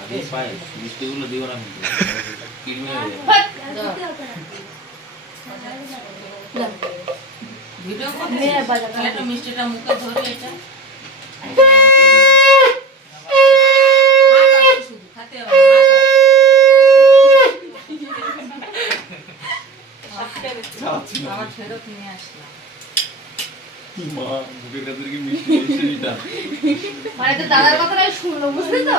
আগে মিষ্টিগুলো দিও না ভিডিও মিষ্টিটা মুখে ধরে এটা। আবার ফেরত নিয়ে আসলাম। মা বুকের কাছে কি মিষ্টি দিতাম মানে তো দাদার কথাটাই শুনলো বুঝলি তো?